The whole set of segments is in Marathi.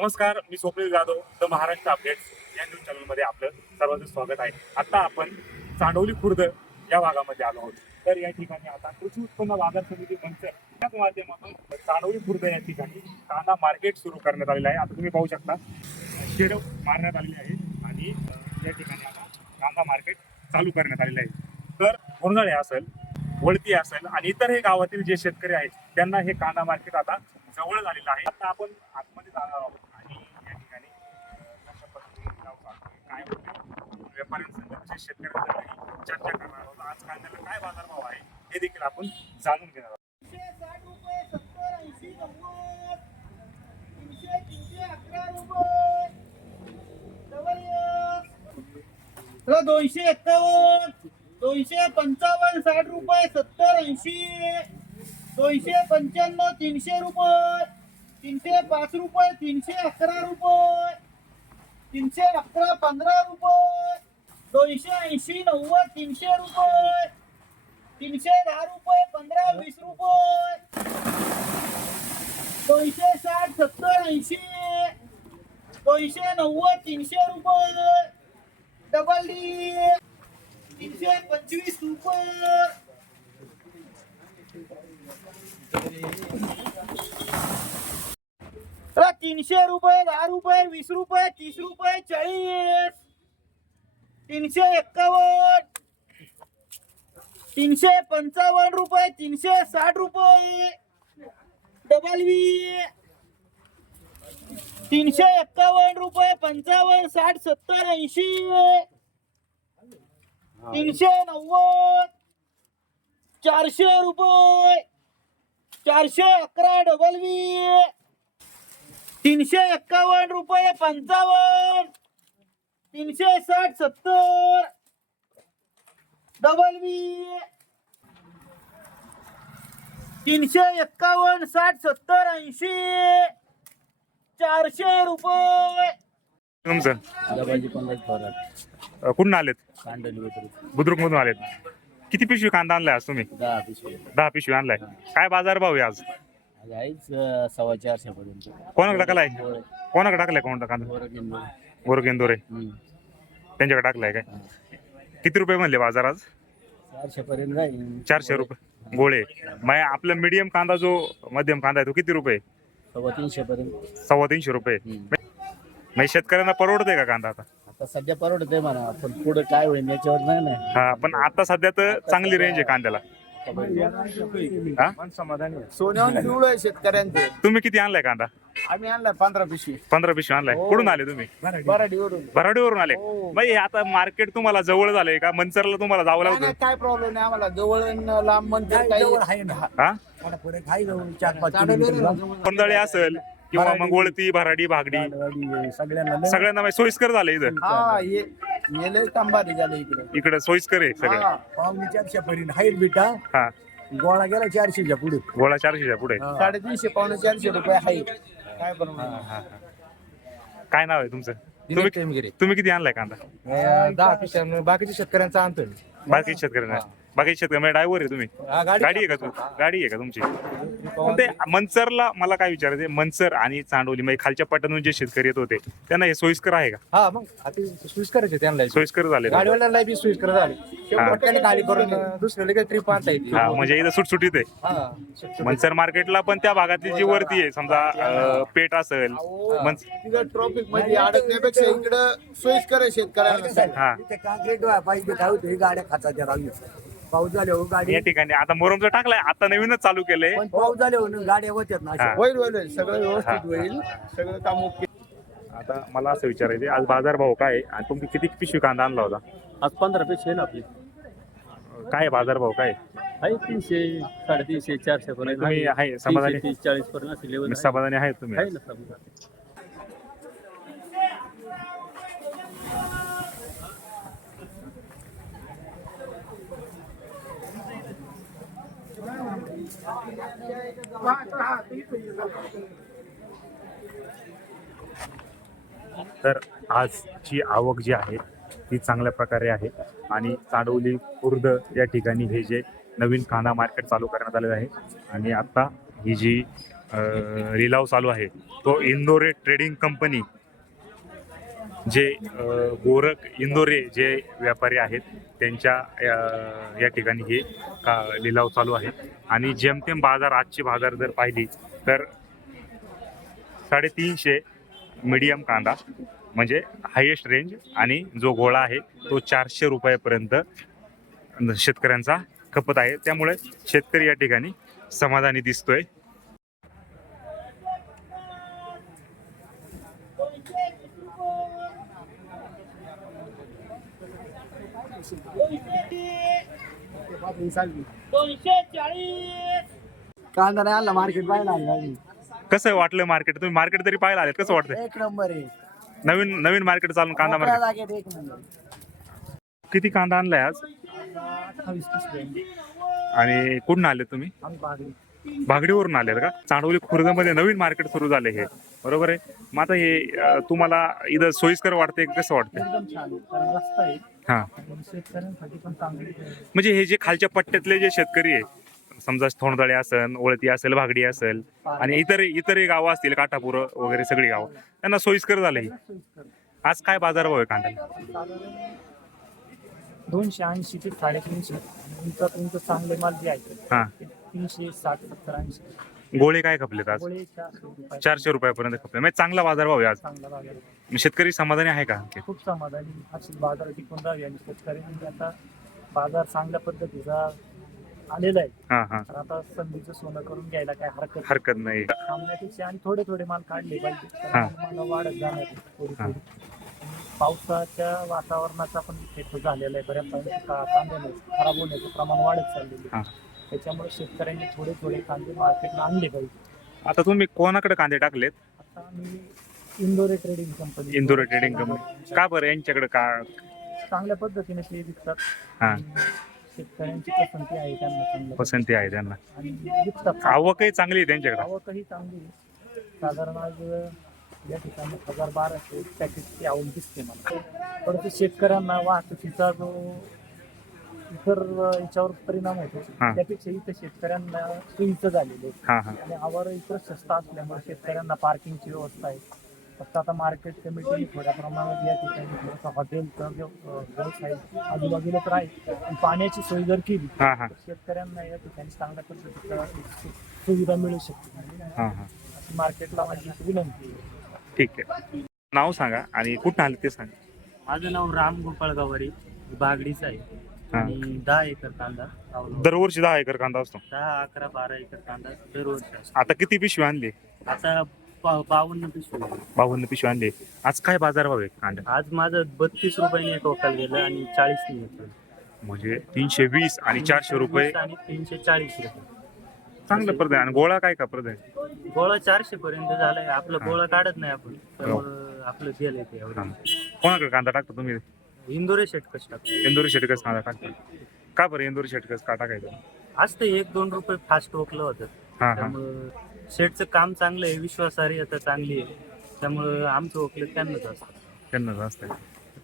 नमस्कार, मी स्वप्नील जाधव द महाराष्ट्र अपडेट्स या न्यूज चॅनलमध्ये आपलं सर्वांचं स्वागत आहे. आता आपण चांडवली खुर्द या भागामध्ये आलो आहोत. तर या ठिकाणी आता कृषी उत्पन्न बाजार समिती मंच याच माध्यमातून चांडवली खुर्द या ठिकाणी कांदा मार्केट सुरू करण्यात आलेलं आहे. आता तुम्ही पाहू शकता शेड मारण्यात आलेली आहे आणि या ठिकाणी आता कांदा मार्केट चालू करण्यात आलेलं आहे. तर गोंधळे असेल, वळती असेल आणि इतर हे गावातील जे शेतकरी आहेत त्यांना हे कांदा मार्केट आता जवळ झालेलं आहे. आता आपण आतमध्ये जाणार आहोत आणि या ठिकाणी कशा पद्धतीने गाव चालतोय, काय होते, व्यापाऱ्यांसंदर्भात शेतकऱ्यांसंदर्भात चर्चा करणार आहोत. आज कांद्याला काय बाजारभाव आहे हे देखील आपण जाणून घेणार आहोत. 360 रुपये 70 80 90 300 311 रुपये डबल 251 255 60 रुपये 70 80 295 300 रुपये 305 रुपये 311 रुपये 311 15 रुपये 280 90 300 रुपये 310 रुपये 15 20 रुपये 260 70 80 290 300 रुपये डबल डी 325 रुपये 300 रुपये 10 रुपये 20 रुपये 30 रुपये 40 351 355 रुपये 360 रुपये डबल वी 351 रुपये 55 60 70 80 390 400 रुपये 411 डबल वी 351 रुपये 55 360 70 डबल बी 351 60 70 80 400 रुपये. तुमचं दबाजी 15 फरक कुठून आलेत? कांडली बुद्रुक बुद्रुक मधून आलेत. किती पिशवी कांदा आणलाय आज तुम्ही? 10 पिशवी 10 पिशवी आणलाय. काय बाजारभाव आहे आज? आज आहेच 450 पर्यंत. कोणाकडे टाकलाय? कोणाकडे टाकलाय कोणता कांदा? गोरगेंदोरे त्यांच्याकडे टाकलाय काय? किती रुपये म्हणले बाजार आज? 400 पर्यंत जाईल. 400 रुपये गोळे. मग आपला मीडियम कांदा जो मध्यम कांदा आहे तो किती रुपये? 350 पर्यंत. 350 रुपये. मग शेतकऱ्यांना परवडते का कांदा आता? आता सध्या परवडते म्हणा, पण पुढे काय होईल याच्यावर नाही ना. हा, पण आता सध्या तर चांगली रेंज आहे कांद्याला. सोन्यावर पिवळं आहे शेतकऱ्यांचे. तुम्ही किती आणलाय कांदा? आम्ही आणलाय 15 पिशवी 15 पिशवी आणलाय. कुठून आले तुम्ही? बराडीवरून. भराडीवरून आले. हो. मग हे आता मार्केट तुम्हाला जवळ झालंय का? मंचरला तुम्हाला जावं नाही, लागतं? नाही, काय प्रॉब्लेम नाही आम्हाला. जवळ आणि लांब म्हणते काही हा, गोंधळे असेल किंवा मग वळती, भराडी, भागडी सगळ्यांना म्हणजे सोयीस्कर झालं इथं. हा हे मेले तांबारी झाले इकडे. इकडे सोयीस्कर आहे सगळं. हा. 400 पर्यंत हाईल बेटा. हा, गोळा गेला 400च्या पुढे. गोळा 400च्या पुढे. 350 पावणे 400 रुपये आहे. काय प्रॉब्लेम काय नाव आहे तुमचं? तुम्ही किती आणलाय कांदा? 10 पिशव्या बाकीच्या शेतकऱ्यांचा आणतोय. बाकी शेतकऱ्यांना बाकी शेतकरी म्हणजे ड्रायव्हर आहे तुम्ही? गाडी आहे का तू? गाडी आहे का तुमची? पण ते मंचरला मला काय विचारायचं, मंचर आणि चांडोली म्हणजे खालच्या पट्ट्यातून जे शेतकरी येत होते त्यांना हे सोयीस्कर आहे का? हा मग आता स्विच करायचे त्यांना. सोयीस्कर झाले. गाडीवाल्याला बी स्विच करत झाले. शेवटी खाली करून दुसऱ्याला काही ट्रिप आणता येते. हा, म्हणजे इथं सुटसुटीत आहे. हा मंचर मार्केटला पण त्या भागातली जी वरती आहे समजा पेठ असेल तिथं ट्रॉफिक मध्ये अडकण्यापेक्षा इकडं सोयीस्कर आहे शेतकऱ्यांना. हा, ते काँक्रीट पाहिजे काय होते गाड्या खाचाच्या राहू. पाऊस झाल्यावर गाडी या ठिकाणी आता मोरमचं टाकलाय, आता नवीनच चालू केलंय. पण पाऊस झाल्यावर गाड्या होत्यात ना. हा. होईल होईल सगळं व्यवस्थित होईल. सगळं काम ओके. आता मला असं विचारायचं आज बाजारभाव काय आहे आणि तुम्ही किती पिशवी कांदा आणला होता? आज 15 पिशवी ना आपली. काय बाजारभाव काय? आहे 300 350 400 पर्यंत. तुम्ही आहे समाधानी? 30 40 पर्यंत असे लेवल समाधानी आहे तुम्ही? आहे ना समाधान. तर आजची आवक जी आहे ती चांगल्या प्रकारे आहे आणि चांडवली खुर्द या ठिकाणी हे जे नवीन कांदा मार्केट चालू करण्यात आलेलं आहे आणि आता ही जी लिलाव चालू आहे तो इंदोरे ट्रेडिंग कंपनी जे गोरख इंदोरे जे व्यापारी आहेत त्यांच्या या ठिकाणी हे लिलाव चालू आहे आणि जेमतेम बाजार आजची बाजार जर पाहिली तर 350 मीडियम कांदा म्हणजे हायेस्ट रेंज आणि जो गोळा आहे तो 400 रुपयापर्यंत शेतकऱ्यांचा खपत आहे. त्यामुळे शेतकरी या ठिकाणी समाधानी दिसतोय. कांदा नाही आणला मार्केट पाहिला आली कसं वाटलं मार्केट? तुम्ही मार्केट तरी पाहायला आलेत, कसं वाटतंय? एक नंबर आहे. नवीन नवीन मार्केट चालून कांदा मार्केट. जागेत एक नंबर. किती कांदा आणलाय आज 28-30 आणि कुठून आले तुम्ही? आम्ही बागडी. भागडीवरून आलेत का? चांडवली खुर्दमध्ये नवीन मार्केट सुरू झाले हे, बरोबर आहे? मग आता हे तुम्हाला इथं सोयीस्कर वाटतंय कसं वाटतंय? एकदम छान आहे. कारण रस्ता आहे. हा, आणि शेतकऱ्यांसाठी पण चांगली आहे. म्हणजे हे जे खालच्या पट्ट्यातले जे शेतकरी आहे, समजा थोंडदळे असेल, ओळती असेल, भागडी असेल आणि इतरही गावं असतील, काठापूर वगैरे सगळी गावं, त्यांना सोयीस्कर झालं हे. सोयीस्कर. आज काय बाजारभाव आहे कांद्याला? साधारण 280 ते 350. तुमचं चांगले माल जे आहे हा, 360, 70, 80. गोळे काय खपलेत आज? गोळे 400 रुपये. 400 रुपयापर्यंत खपले, म्हणजे चांगला बाजारभाव आहे आज. चांगला बाजार आहे. शेतकरी समाधानी आहे का? खूप समाधानी. अशी बाजार टिकून राहावी आणि शेतकऱ्यांनी आता बाजार चांगल्या पद्धतीचा आलेला आहे. हा हा, तर आता संधीचं सोनं करून घ्यायला काय हरकत नाही. थांबण्यापेक्षा आणि थोडे थोडे माल काढले पाहिजे. हा. मला वाढत जाणार थोडी हा. थोडी. पावसाच्या वातावरणाचा पण इफेक्ट झालेला आहे. बऱ्याच कांद्याने खराब होण्याचं प्रमाण वाढत चाललेलं हा. आहे. त्याच्यामुळे शेतकऱ्यांनी थोडे थोडे कांदे मार्केटला आणले पाहिजे. आता तुम्ही कोणाकडे कांदे टाकलेत? आता आम्ही Indore trading company. Indore trading company. का बरं यांच्याकडे का? चांगल्या पद्धतीने ते विकतात. हा, आणि शेतकऱ्यांची पसंती आहे त्यांना चांगलं पसंती आहे त्यांना. आणि विकतात. आवकही चांगली आहे त्यांच्याकडे. आवकही चांगली आहे. साधारण आज या ठिकाणी 1200 पॅकेटची आवक दिसते मला. परंतु शेतकऱ्यांना वाहतुकीचा जो इतर याच्यावर परिणाम होतो हा. त्यापेक्षा इथं शेतकऱ्यांना सोयीचं झालेलं आहे. हा हा, आणि आवार इतर स्वस्त असल्यामुळे शेतकऱ्यांना पार्किंगची व्यवस्था आहे. फक्त आता मार्केट कमिटीने थोड्या प्रमाणात या ठिकाणी थोडंसं हॉटेलचा व्यवसाय आजूबाजूला तर आहे. पण पाण्याची सोय जर केली हा हा, तर शेतकऱ्यांना या ठिकाणी चांगल्या पद्धतीचा सुविधा मिळू शकते. हा हा, अशी मार्केटला माझी विनंती आहे. ठीक आहे. नाव सांगा आणि कुठं आले ते सांगा. माझं नाव राम गोपाळ गवारी, बागडीचं आहे. हा. आणि 10 एकर कांदा लावला. दरवर्षी 10 एकर कांदा असतो. 10, 11, 12 एकर कांदा दरवर्षी असतो. आता किती पिशवी आणली? आता 52 पिशवी आहे. 52 पिशवी आणली. आज काय बाजारभाव आहे कांदा? आज माझं 32 रुपयाने एक वकाल गेलं आणि 40 ने म्हणजे 320 आणि 400 रुपये. आणि 340 रुपये. चांगलं पडत आहे. आणि गोळा काय का पडत आहे? गोळा 400 पर्यंत झालाय. आपलं गोळा काढत नाही आपण, त्यामुळं आपलं गेलंय ते एवढं. कोणाकडे कांदा टाकतो तुम्ही? इंदोरे शेटकस टाकतो. इंदोरी शेटकस कांदा टाकतो. का बरं इंदोरी शेटकस का टाकायचं? असतं 1-2 रुपये फास्ट वकलं होतं. हा हा, त्यामुळं शेटचं काम चांगलं आहे, विश्वासार्हता चांगली आहे. त्यामुळं आमचं वकलं त्यांनाच असतं. त्यांना जास्त आहे.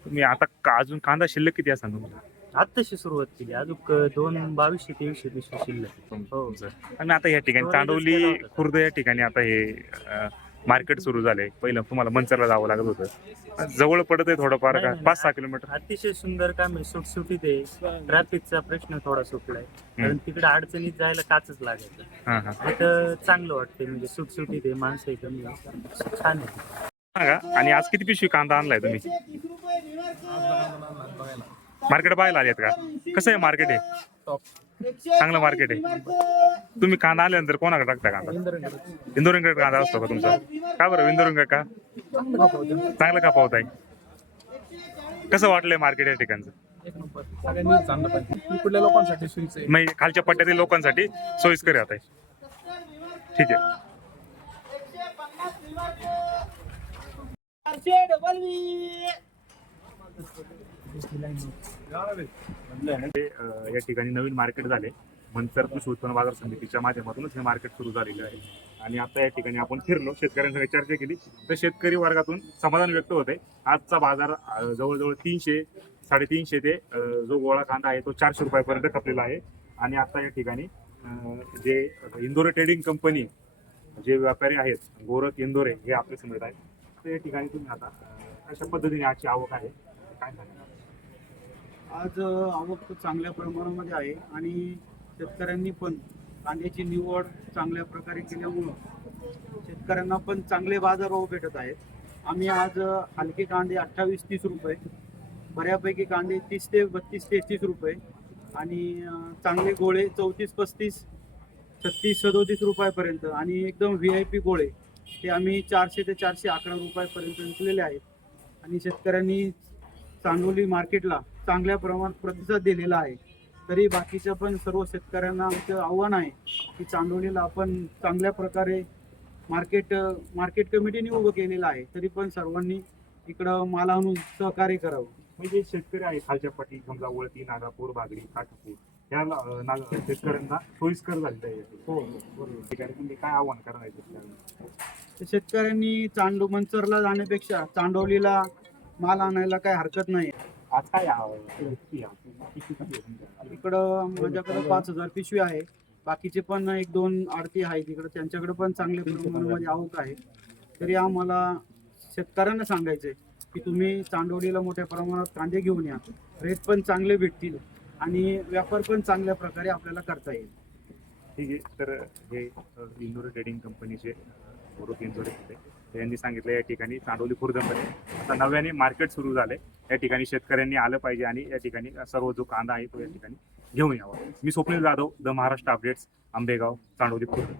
तुम्ही आता अजून कांदा शिल्लक किती असा तुम्हाला? आत्ताशी सुरुवात केली. अजून 2200-2300 पिशवी शिल्लक. हो. आणि आता या ठिकाणी चांडवली खुर्द या ठिकाणी आता हे मार्केट सुरू झालंय. पहिलं तुम्हाला मंचरला जावं लागत होतं, जवळ पडत आहे थोडंफार का? नाही, नाही. 5-6 किलोमीटर. अतिशय सुंदर काम आहे. सुटसुटीत आहे. ट्रॅफिकचा प्रश्न थोडा सुटलाय. कारण तिकडे अडचणीत जायला काचच लागायचं. हा हा, इथं चांगलं वाटतंय. म्हणजे सुटसुटीत आहे, माणसं कमी आहे. छान आहे. सांगा. आणि आज किती पिशवी कांदा आणलाय तुम्ही? मार्केट पाहायला आलेत का? कसं आहे मार्केट? आहे चांगलं मार्केट आहे. तुम्ही कांदा आल्यानंतर कोणाकडे टाकता कांदा? इंदोरीकडे कांदा असतो का तुमचा? का बरं इंदोरीकडे का? चांगलं का पावत आहे? कसं वाटलंय मार्केट या ठिकाणचं? सगळ्यांनी चांगलं पाहिजे. इकडल्या लोकांसाठी सोयीचं आहे. म्हणजे खालच्या पट्ट्यातील लोकांसाठी सोयीस्कर आहे आता हे. ठीक आहे. या ठिकाणी नवीन मार्केट झाले. मंचर कृषी उत्पन्न बाजार समितीच्या माध्यमातूनच हे मार्केट सुरू झालेलं आहे. आणि आता या ठिकाणी आपण फिरलो, शेतकऱ्यांसंग चर्चा केली, तर शेतकरी वर्गातून समाधान व्यक्त होते. आजचा बाजार जवळजवळ 300-350 ते जो गोळा कांदा आहे तो 400 रुपयापर्यंत खपलेला आहे. आणि आता या ठिकाणी जे इंदोरे ट्रेडिंग कंपनी जे व्यापारी आहेत गोरख इंदोरे हे आपल्या समोर आहेत. तर या ठिकाणी तुम्ही आता अशा पद्धतीने आजची आवक आहे काय सांगणार? आज आवक चांगल्या प्रमाणामध्ये आहे आणि शेतकऱ्यांनी पण कांद्याची निवड चांगल्या प्रकारे केल्यामुळं शेतकऱ्यांना पण चांगले बाजारभाव भेटत आहेत. आम्ही आज हलके कांदे 28-30 रुपये, बऱ्यापैकी कांदे 30 ते 32-33 रुपये आणि चांगले गोळे 34-35, 36-37 रुपयापर्यंत आणि एकदम VIP गोळे ते आम्ही 400 ते 411 रुपयापर्यंत विकलेले आहेत. आणि शेतकऱ्यांनी चांदोली मार्केटला चांगल्या प्रमाणात प्रतिसाद दिलेला आहे. तरी बाकीच्या पण सर्व शेतकऱ्यांना आमचं आव्हान आहे की चांदोलीला आपण चांगल्या प्रकारे मार्केट कमिटीने उभं केलेलं आहे. तरी पण सर्वांनी इकडं माल आणून सहकार्य करावं. म्हणजे शेतकरी आहे खालच्या पाठी समजा वळती, नागापूर, बागडी, काठापूर या शेतकऱ्यांना सोयीस्कर झालेलं आहे. हो बरोबर. ठिकाणी तुम्ही काय आव्हान करणार आहे शेतकऱ्यांना? तर शेतकऱ्यांनी मंचरला जाण्यापेक्षा चांदोलीला माल आणायला काही हरकत नाही. आज काय किती आहे? इकडं माझ्याकडं 5,000 पिशवी आहे. बाकीचे पण 1-2 आडती आहेत तिकडं, त्यांच्याकडे पण चांगल्या प्रमाणामध्ये आवक आहे. तरी आम्हाला शेतकऱ्यांना सांगायचंय की तुम्ही चांदोलीला मोठ्या प्रमाणात कांदे घेऊन या, रेट पण चांगले भेटतील आणि व्यापार पण चांगल्या प्रकारे आपल्याला करता येईल. ठीक आहे. तर हे इंदोरे ट्रेडिंग कंपनीचे गोरख इंदोरे होते. त्यांनी सांगितलं या ठिकाणी चांदोली खुर्दमध्ये आता नव्याने मार्केट सुरू झाले. या ठिकाणी शेतकऱ्यांनी आलं पाहिजे आणि या ठिकाणी सर्व जो कांदा आहे तो या ठिकाणी घेऊन यावा. मी स्वप्नील जाधव, द महाराष्ट्र अपडेट्स, आंबेगाव, चांदोली खुर्द.